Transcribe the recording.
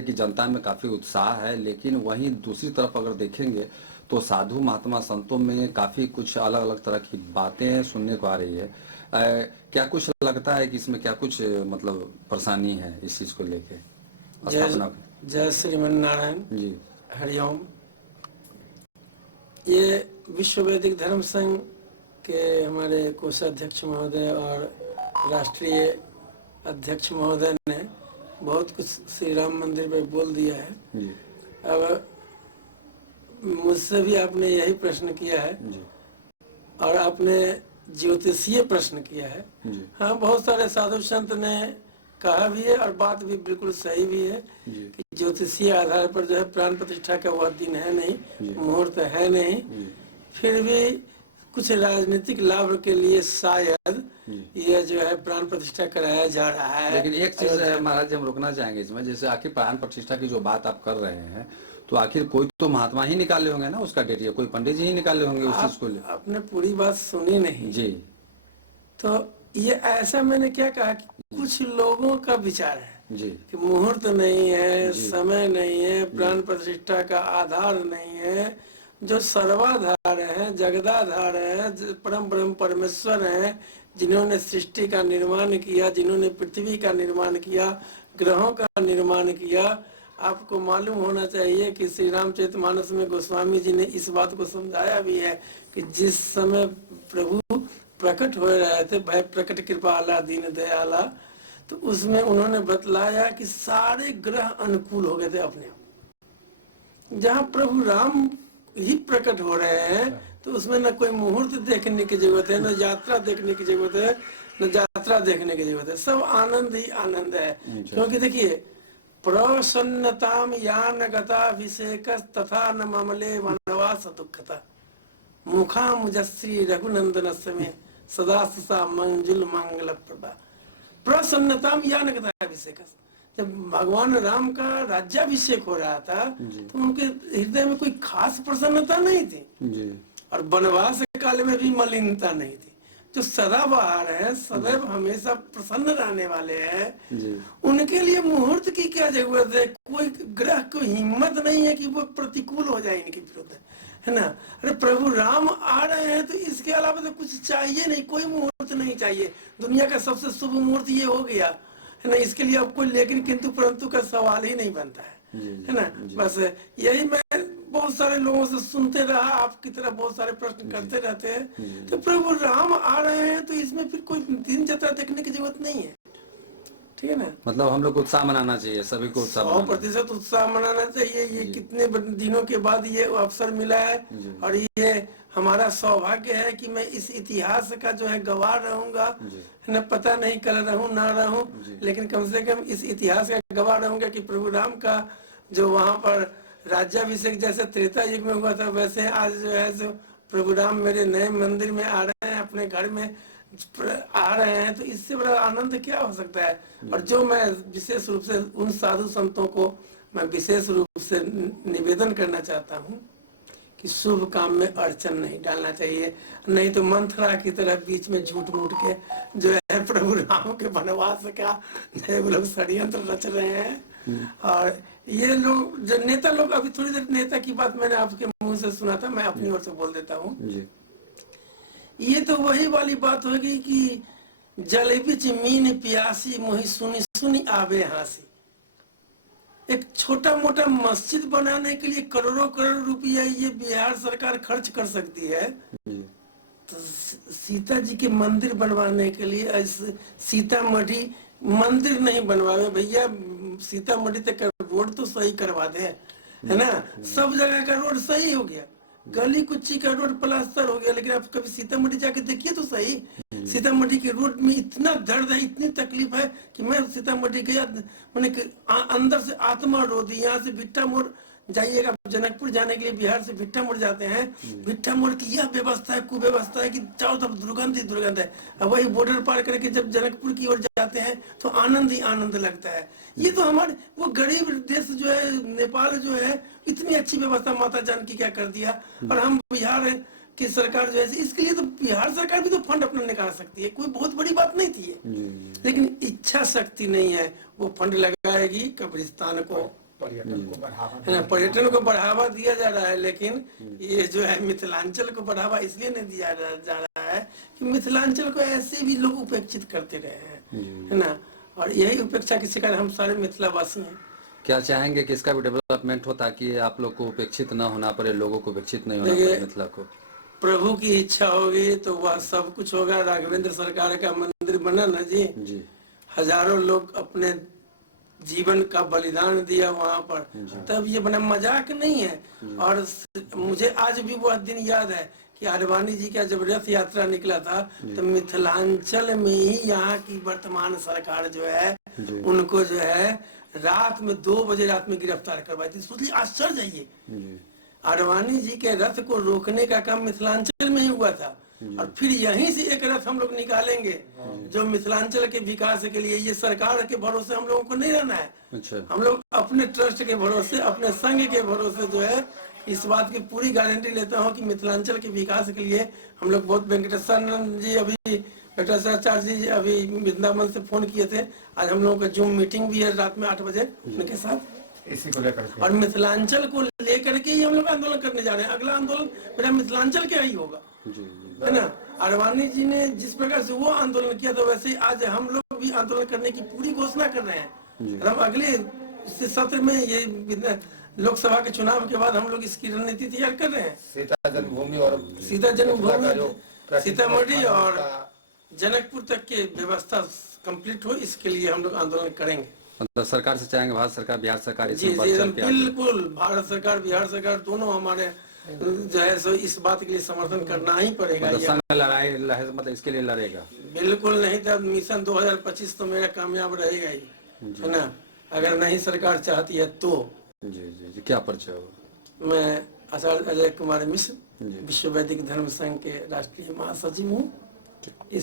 है कि जनता में काफी उत्साह है, लेकिन वहीं दूसरी तरफ अगर देखेंगे तो साधु महात्मा संतों में काफी कुछ अलग अलग तरह की बातें सुनने को आ रही है। क्या कुछ लगता है कि इसमें क्या कुछ मतलब परेशानी है इस चीज को लेके स्थापना की? जय श्रीमन नारायण जी। हरिओम। ये विश्व वैदिक धर्म संघ के हमारे कोषाध्यक्ष महोदय और राष्ट्रीय अध्यक्ष महोदय ने बहुत कुछ श्री राम मंदिर पे बोल दिया है जी। अब मुझसे भी आपने यही प्रश्न किया है जी। और आपने ज्योतिषीय प्रश्न किया है। जी। हाँ, बहुत सारे साधु संत ने कहा भी है और बात भी बिल्कुल सही भी है कि ज्योतिषीय आधार पर जो है प्राण प्रतिष्ठा का वह दिन है नहीं, मुहूर्त है नहीं, फिर भी कुछ राजनीतिक लाभ के लिए शायद ये जो है प्राण प्रतिष्ठा कराया जा रहा है। लेकिन एक चीज महाराज हम रोकना चाहेंगे इसमें, जैसे आखिर प्राण प्रतिष्ठा की जो बात आप कर रहे हैं, तो आखिर कोई तो महात्मा ही निकाले होंगे ना उसका डेट, या कोई पंडित जी ही निकाले होंगे उस चीज को ले। आपने पूरी बात सुनी नहीं जी। तो ये ऐसा मैंने क्या कहा कि कुछ लोगों का विचार है जी। कि मुहूर्त नहीं है, समय नहीं है, प्राण प्रतिष्ठा का आधार नहीं है। जो सर्वाधार है, जगदाधार है, परम ब्रह्म परमेश्वर है, जिन्होंने सृष्टि का निर्माण किया, जिन्होंने पृथ्वी का निर्माण किया, ग्रहों का निर्माण किया। आपको मालूम होना चाहिए कि श्री रामचरितमानस में गोस्वामी जी ने इस बात को समझाया भी है कि जिस समय प्रभु प्रकट हो रहे थे, भय प्रकट कृपाला दीन दयाला, तो उसमें उन्होंने बतलाया कि सारे ग्रह अनुकूल हो गए थे अपने आप। जहाँ प्रभु राम ही प्रकट हो रहे हैं तो उसमें न कोई मुहूर्त देखने की जरूरत है, न यात्रा देखने की जरूरत है, न यात्रा देखने की जरूरत है। सब आनंद ही आनंद है। क्योंकि देखिए, प्रसन्नताम यान गताभिषेक तथा न ममले वनवास दुखता मुखा मुजस्सी रघुनंदन समय सदा सुसा मंजुल मंगल प्रभा। प्रसन्नताम यान गताभिषेक, जब भगवान राम का राज्याभिषेक हो रहा था तो उनके हृदय में कोई खास प्रसन्नता नहीं थी जी। और वनवास काल में भी मलिनता नहीं थी। जो सदाबहार है, सदैव हमेशा प्रसन्न रहने वाले हैं, उनके लिए मुहूर्त की क्या जरूरत है? कोई ग्रह को हिम्मत नहीं है कि वो प्रतिकूल हो जाए इनके विरुद्ध, है ना। अरे प्रभु राम आ रहे हैं तो इसके अलावा तो कुछ चाहिए नहीं, कोई मुहूर्त नहीं चाहिए। दुनिया का सबसे शुभ मुहूर्त ये हो गया, है ना। इसके लिए अब कोई लेकिन किंतु परंतु का सवाल ही नहीं बनता है ना। बस यही मैं बहुत सारे लोगों से सुनते रहा, आपकी तरह बहुत सारे प्रश्न करते रहते हैं। तो प्रभु राम आ रहे हैं तो इसमें फिर कोई दिन यात्रा देखने की जरूरत नहीं है, ठीक है ना। मतलब हम लोग को उत्साह मनाना चाहिए, सभी को उत्साह 100% उत्साह मनाना चाहिए। ये कितने दिनों के बाद ये अवसर मिला है और ये हमारा सौभाग्य है कि मैं इस इतिहास का जो है गवाह रहूंगा, है ना। पता नहीं कल रहूं ना रहूं, लेकिन कम से कम इस इतिहास का गवाह रहूंगा कि प्रभु राम का जो वहाँ पर राज्याभिषेक जैसे त्रेता युग में हुआ था, वैसे आज जो है जो प्रभु राम मेरे नए मंदिर में आ रहे हैं, अपने घर में आ रहे हैं, तो इससे बड़ा आनंद क्या हो सकता है। और जो मैं विशेष रूप से उन साधु संतों को मैं विशेष रूप से निवेदन करना चाहता हूँ कि शुभ काम में अड़चन नहीं डालना चाहिए, नहीं तो मंथरा की तरह बीच में झूठ मूठ के जो है प्रभु राम के वनवास का जो लोग षड्यंत्र रच रहे हैं। और ये लोग जो नेता लोग, अभी थोड़ी देर नेता की बात मैंने आपके मुंह से सुना था, मैं अपनी ओर से बोल देता हूँ। ये तो वही वाली बात होगी कि जलेबी मीन प्यासी मोही सुनी सुनी आवे हासी। एक छोटा मोटा मस्जिद बनाने के लिए करोड़ों करोड़ रुपया ये बिहार सरकार खर्च कर सकती है, तो सीता जी के मंदिर बनवाने के लिए सीतामढ़ी मंदिर नहीं बनवावे भैया, सीतामढ़ी तक रोड तो सही करवा दे, है ना। सब जगह का रोड सही हो गया, गली कुच्ची का रोड प्लास्टर हो गया, लेकिन आप कभी सीतामढ़ी जाके देखिए तो सही। सीतामढ़ी के रोड में इतना दर्द है, इतनी तकलीफ है कि मैं सीतामढ़ी गया, मैंने अंदर से आत्मा रो दी। यहाँ से भिट्टा मोड़ जाइएगा, जनकपुर जाने के लिए बिहार से भिट्टा मोड़ जाते हैं, भिट्टा मोड़ की यह व्यवस्था है, कुव्यवस्था है कि चारों तरफ दुर्गंध ही दुर्गंध है। अब वही बॉर्डर पार करके जब जनकपुर की ओर जाते हैं तो आनंद ही आनंद लगता है। ये तो हमारे वो गरीब देश जो है नेपाल जो है, इतनी अच्छी व्यवस्था माता जानकी क्या कर दिया, और हम बिहार की सरकार जो है, इसके लिए तो बिहार सरकार भी तो फंड अपना निकाल सकती है, कोई बहुत बड़ी बात नहीं थी। लेकिन इच्छा शक्ति नहीं है, वो फंड लगाएगी कब्रिस्तान को, पर्यटन को बढ़ावा है ना, पर्यटन को बढ़ावा दिया जा रहा है, लेकिन ये जो है मिथिलांचल को बढ़ावा इसलिए नहीं दिया जा रहा है कि मिथिलांचल को ऐसे भी लोग उपेक्षित करते रहे हैं, है ना, और यही उपेक्षा के शिकार हम सारे मिथिलावासी हैं। क्या चाहेंगे कि इसका भी डेवलपमेंट हो ताकि आप लोग को उपेक्षित न होना पड़े, लोगों को उपेक्षित नहीं होना देखिए, पड़े मिथिला को? प्रभु की इच्छा होगी तो वह सब कुछ होगा। राघवेंद्र सरकार का मंदिर बना ना जी, जी हजारों लोग अपने जीवन का बलिदान दिया वहां पर, तब ये बना, मजाक नहीं है। और मुझे आज भी वह दिन याद है कि आडवाणी जी का जब रथ यात्रा निकला था तो मिथिलांचल में ही यहाँ की वर्तमान सरकार जो है उनको जो है रात में 2 बजे रात में गिरफ्तार करवाई थी। सोचिए, आश्चर्य है ये। आडवाणी जी के रथ को रोकने का काम मिथिलांचल में ही हुआ था, और फिर यहीं से एक रथ हम लोग निकालेंगे जो मिथिलांचल के विकास के लिए। ये सरकार के भरोसे हम लोगों को नहीं रहना है। अच्छा, हम लोग अपने ट्रस्ट के भरोसे, अपने संघ के भरोसे जो है इस बात की पूरी गारंटी लेता हूँ कि मिथिलांचल के विकास के लिए हम लोग बहुत। वेंकटेश्वर जी अभी, वेंकटेश्वराचार्य जी अभी वृंदावन से फोन किए थे, आज हम लोगों का जूम मीटिंग भी है रात में 8 बजे उनके साथ, इसी को लेकर के। और मिथिलांचल को लेकर के ही हम लोग आंदोलन करने जा रहे हैं। अगला आंदोलन मेरा मिथिलांचल का ही होगा, है ना। आडवाणी जी ने जिस प्रकार से वो आंदोलन किया था, वैसे ही आज हम लोग भी आंदोलन करने की पूरी घोषणा कर रहे हैं। हम अगले सत्र में, ये लोकसभा के चुनाव के बाद हम लोग इसकी रणनीति तैयार कर रहे हैं। सीता जन्मभूमि और सीतामढ़ी और जनकपुर तक की व्यवस्था कंप्लीट हो, इसके लिए हम लोग आंदोलन करेंगे। मतलब सरकार से चाहेंगे, भारत सरकार, बिहार सरकार जी इसमें बढ़ चढ़ के आगे। बिल्कुल, भारत सरकार बिहार सरकार दोनों हमारे जो है सो इस बात के लिए समर्थन करना ही पड़ेगा। मतलब संघ लड़ाई मतलब इसके लिए लड़ेगा? बिल्कुल नहीं, तब मिशन 2025 तो मेरा कामयाब रहेगा ही, है ना, अगर नहीं सरकार चाहती है तो। जी जी जी, क्या परिचय हो? मैं आचार्य अजय कुमार मिश्र, विश्व वैदिक धर्म संघ के राष्ट्रीय महासचिव हूँ। इस